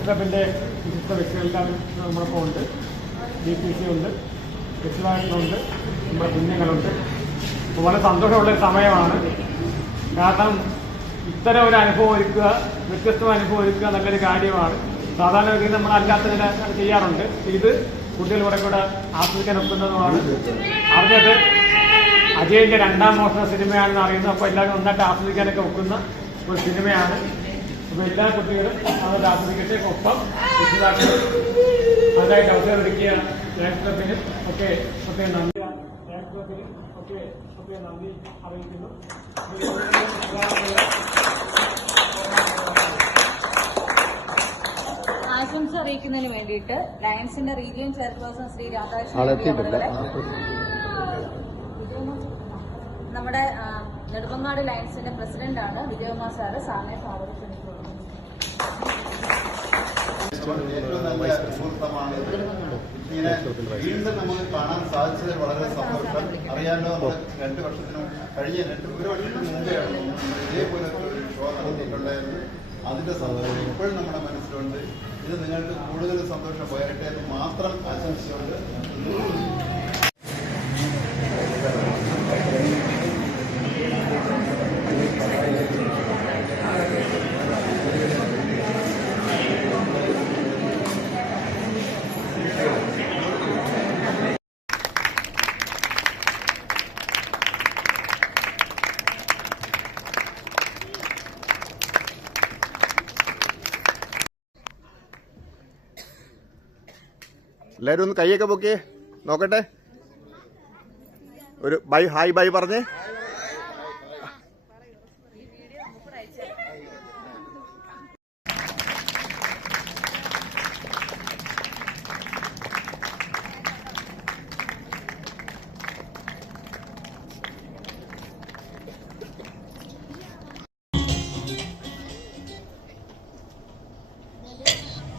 Lions ക്ലബിൻ്റെ വിശിഷ്ട വ്യക്തികൾക്കാർ നമ്മളിപ്പോൾ ഉണ്ട്. DPC ഉണ്ട്, രക്ഷിതാക്കളുണ്ട്, നമ്മുടെ കുഞ്ഞുങ്ങളുണ്ട്. അപ്പോൾ വളരെ സന്തോഷമുള്ളൊരു സമയമാണ്. കാരണം ഇത്തരം ഒരു അനുഭവം ഒരുക്കുക, വ്യത്യസ്തമായ അനുഭവം ഒരുക്കുക നല്ലൊരു കാര്യമാണ്. സാധാരണ രീതിയിൽ നമ്മൾ അല്ലാത്തതിനെ ചെയ്യാറുണ്ട്. ഇത് കുട്ടികൾ കുറെ കൂടെ ആസ്വദിക്കാൻ ഒക്കുന്നതുമാണ്. അറിഞ്ഞത് അജയൻ്റെ 2ാം മോഷണ സിനിമയാണെന്ന് അറിയുന്നത്. അപ്പോൾ എല്ലാവരും നന്നായിട്ട് ആസ്വദിക്കാനൊക്കെ ഒക്കുന്ന ഒരു സിനിമയാണ്. അപ്പോൾ എല്ലാ കുട്ടികളും അത് ആസ്വദിക്കട്ടെ. ഒപ്പം രക്ഷിതാക്കളും അതിനായിട്ട് അവസരം ഒരുക്കിയ ലയൺസ് ക്ലബിന് ഒക്കെ നന്ദി. ലയൺസ് ക്ലബിന് ഒക്കെ നന്ദി അറിയിക്കുന്നു. ആശംസ അറിയിക്കുന്നതിന് വേണ്ടിയിട്ട് ലയൺസിന്റെ റീജിയൻ ചെയർപേഴ്സൺ ശ്രീ രാധാകൃഷ്ണൻ, നമ്മുടെ നെടുമങ്ങാട് ലയൺസിന്റെ പ്രസിഡന്റാണ് വിജയകുമാർ സാറ്, സാറിനെ സ്വാഗതം ക്ഷണിക്കുന്നു. ഏറ്റവും നല്ല മുഹൂർത്തമാണ്. ഇങ്ങനെ വീണ്ടും നമുക്ക് കാണാൻ സാധിച്ചതിൽ വളരെ സന്തോഷം. അറിയാമല്ലോ, നമ്മൾ 2 വർഷത്തിനും കഴിഞ്ഞ 1 വർഷത്തിന് മുമ്പെയാണ് ഇതേപോലെ ഒരു ഷോ നടത്തിയിട്ടുണ്ടായിരുന്നു. അതിന്റെ സന്തോഷം ഇപ്പോഴും നമ്മുടെ മനസ്സിലുണ്ട്. ഇത് നിങ്ങൾക്ക് കൂടുതൽ സന്തോഷം പോരട്ടെ എന്ന് മാത്രം ആശംസിച്ചുകൊണ്ട് എല്ലാവരും ഒന്ന് കൈയൊക്കെ പൊക്കിയേ നോക്കട്ടെ. ഒരു ബൈ, ഹായ് ബൈ പറഞ്ഞേ.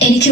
എനിക്ക്